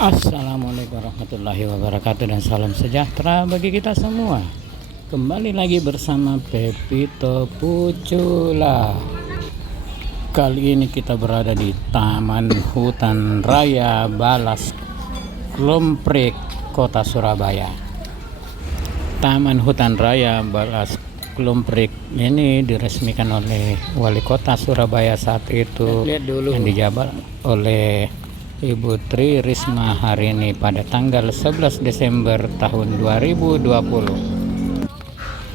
Assalamualaikum warahmatullahi wabarakatuh dan salam sejahtera bagi kita semua. Kembali lagi bersama Pepito Pucula. Kali ini kita berada di Taman Hutan Raya Balas Klomprik, Kota Surabaya. Taman Hutan Raya Balas Klomprik ini diresmikan oleh Wali Kota Surabaya saat itu yang dijabat oleh Ibu Tri Risma hari ini pada tanggal 11 Desember tahun 2020.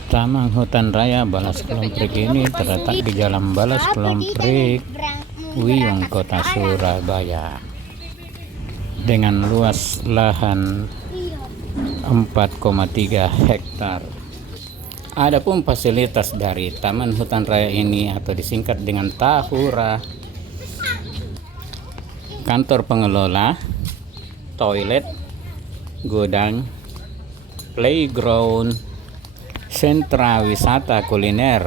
Taman Hutan Raya Balas Klomprik ini terletak di Jalan Balas Klomprik, Wiyung, Kota Surabaya, dengan luas lahan 4,3 hektar. Adapun fasilitas dari Taman Hutan Raya ini atau disingkat dengan TAHURA: kantor pengelola, toilet, gudang, playground, sentra wisata kuliner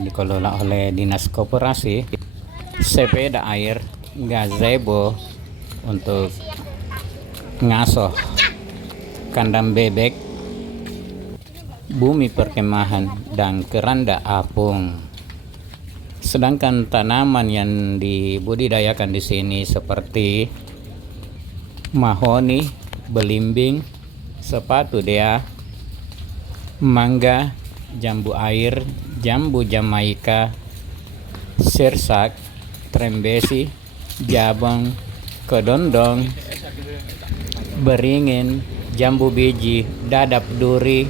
dikelola oleh Dinas Koperasi, sepeda air, gazebo untuk ngasoh, kandang bebek, bumi perkemahan, dan keranda apung. Sedangkan tanaman yang dibudidayakan di sini seperti mahoni, belimbing, sepatu dea, mangga, jambu air, jambu Jamaika, sirsak, trembesi, jabang, kedondong, beringin, jambu biji, dadap duri,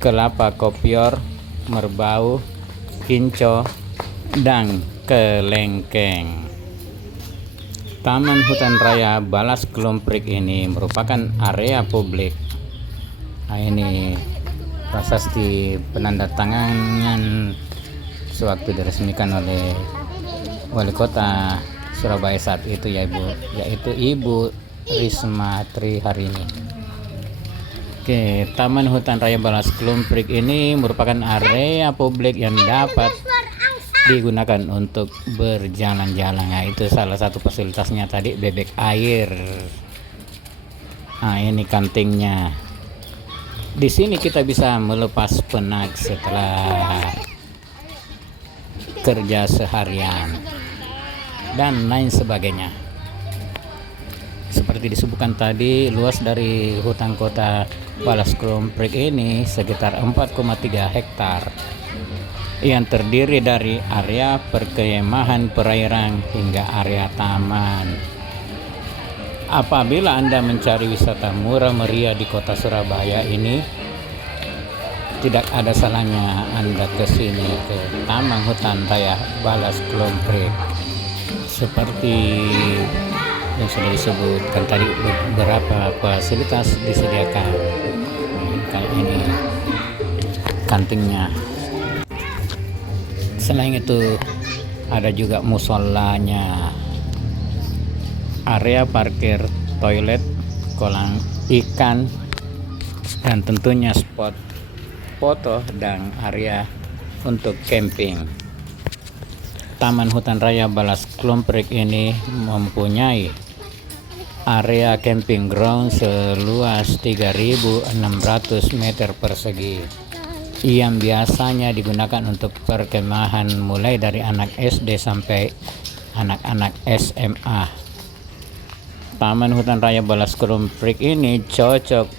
kelapa kopior, merbau, kinco, dan kelengkeng. Taman Hutan Raya Balas Klomprik ini merupakan area publik. Ini prasasti penandatanganan sewaktu diresmikan oleh Wali Kota Surabaya saat itu, yaitu Ibu Risma Tri hari ini. Taman Hutan Raya Balas Klomprik ini merupakan area publik yang dapat digunakan untuk berjalan-jalan. Itu salah satu fasilitasnya tadi, bebek air. Ini kantingnya. Di sini kita bisa melepas penat setelah kerja seharian dan lain sebagainya. Seperti disebutkan tadi, luas dari hutan kota Balas Klomprik ini sekitar 4,3 hektar yang terdiri dari area perkemahan, perairan, hingga area taman. Apabila Anda mencari wisata murah meriah di kota Surabaya ini, tidak ada salahnya Anda ke sini, ke Taman Hutan Raya Balas Klomprik. Seperti yang sudah disebutkan tadi, beberapa fasilitas disediakan. Kayak ini kantingnya. Selain itu ada juga musolanya, area parkir, toilet, kolam ikan, dan tentunya spot foto dan area untuk camping. Taman Hutan Raya Balas Klomprik ini mempunyai area camping ground seluas 3.600 meter persegi yang biasanya digunakan untuk perkemahan mulai dari anak SD sampai anak-anak SMA. Taman Hutan Raya Balas Klomprik ini cocok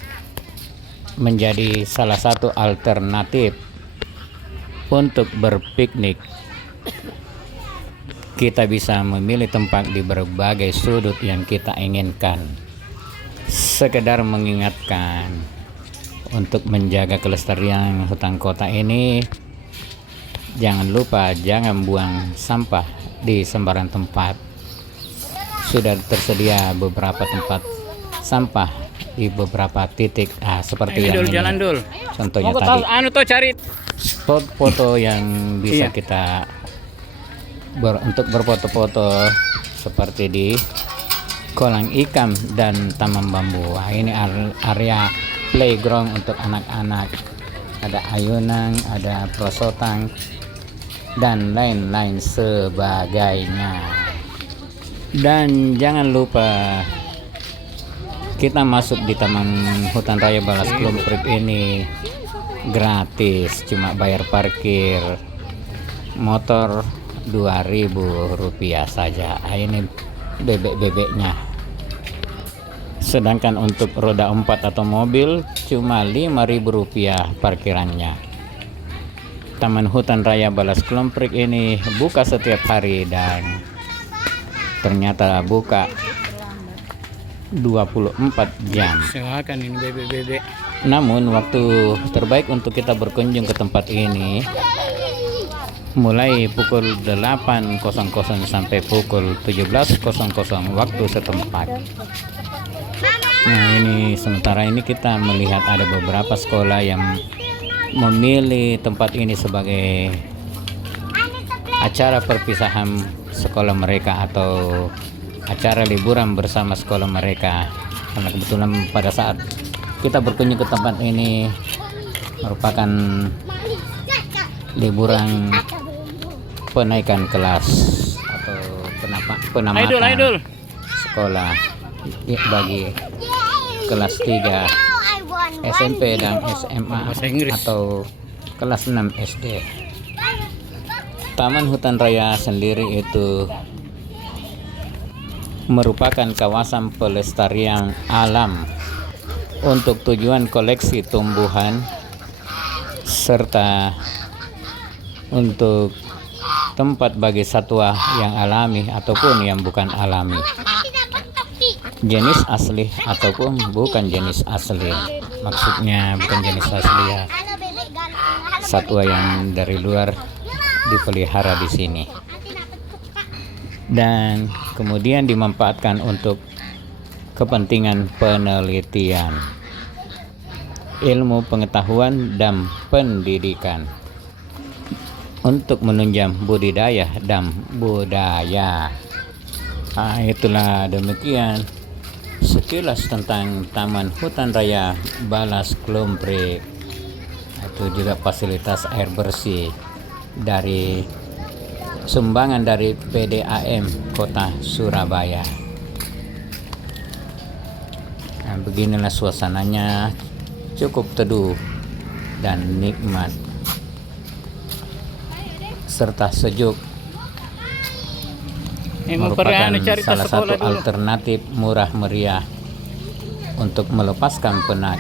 menjadi salah satu alternatif untuk berpiknik. Kita bisa memilih tempat di berbagai sudut yang kita inginkan. Sekedar mengingatkan, untuk menjaga kelestarian hutan kota ini, jangan lupa jangan buang sampah di sembarang tempat. Sudah tersedia beberapa tempat sampah di beberapa titik, seperti yang ini. Contohnya tadi cari spot foto yang bisa kita untuk berfoto-foto, seperti di kolam ikan dan taman bambu. Ini area playground untuk anak-anak, ada ayunan, ada perosotan, dan lain-lain sebagainya. Dan jangan lupa Kita masuk di Taman Hutan Raya Balas Klumprik ini gratis, cuma bayar parkir motor Rp2.000 saja. Ini bebek-bebeknya. Sedangkan untuk roda 4 atau mobil cuma Rp5.000 parkirannya. Taman Hutan Raya Balas Klumprik ini buka setiap hari dan ternyata buka 24 jam. Silakan ini bebek-bebek. Namun waktu terbaik untuk kita berkunjung ke tempat ini mulai pukul 8.00 sampai pukul 17.00 waktu setempat. Nah, ini sementara ini kita melihat ada beberapa sekolah yang memilih tempat ini sebagai acara perpisahan sekolah mereka atau acara liburan bersama sekolah mereka, karena kebetulan pada saat kita berkunjung ke tempat ini merupakan liburan penaikan kelas atau penamatan sekolah bagi kelas 3 SMP dan SMA atau kelas 6 SD. Taman Hutan Raya sendiri itu merupakan kawasan pelestarian alam untuk tujuan koleksi tumbuhan serta untuk tempat bagi satwa yang alami ataupun yang bukan alami, jenis asli ataupun bukan jenis asli. Maksudnya bukan jenis asli ya, satwa yang dari luar dipelihara di sini dan kemudian dimanfaatkan untuk kepentingan penelitian, ilmu pengetahuan dan pendidikan untuk menunjang budidaya dan budaya. Nah, itulah demikian sekilas tentang Taman Hutan Raya Balas Klumprik. Itu juga fasilitas air bersih dari sumbangan dari PDAM Kota Surabaya. Nah, beginilah suasananya, cukup teduh dan nikmat serta sejuk. Merupakan salah satu alternatif murah meriah untuk melepaskan penat,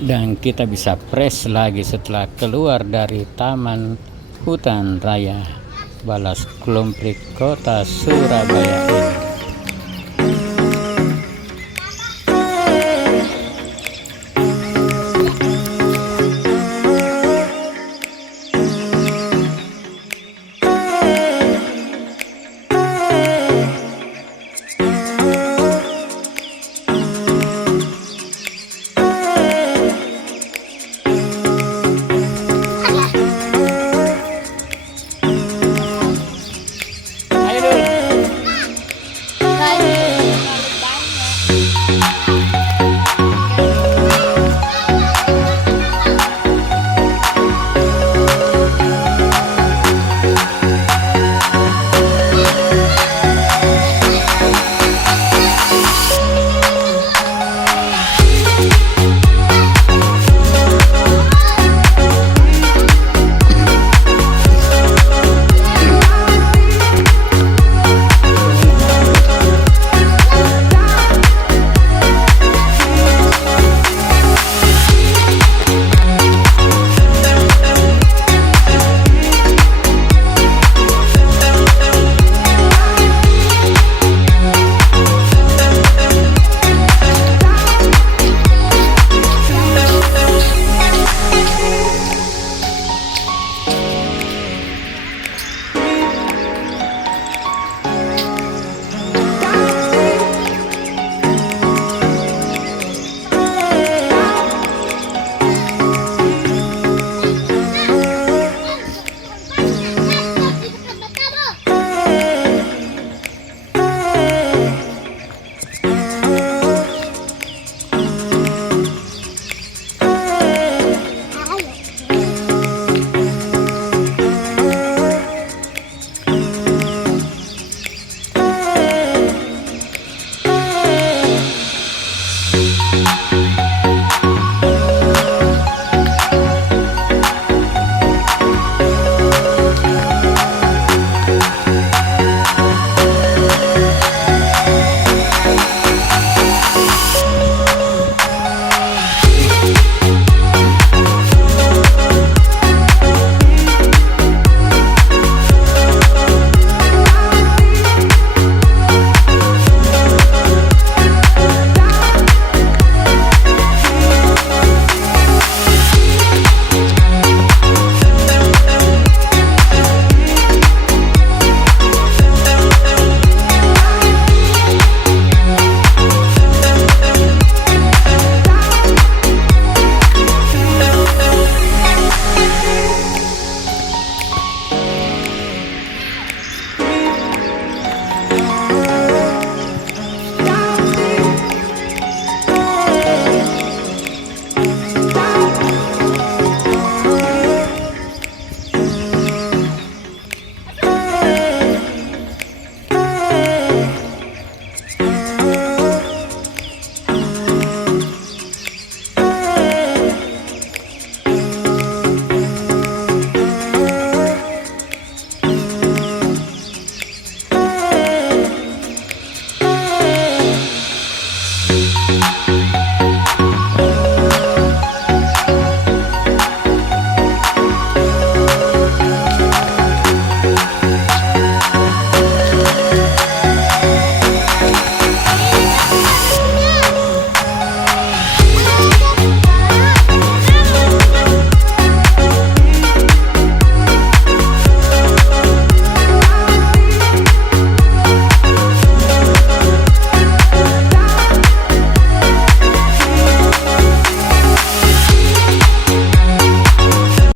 dan kita bisa fresh lagi setelah keluar dari Taman Hutan Raya Balas Klumprik Kota Surabaya ini.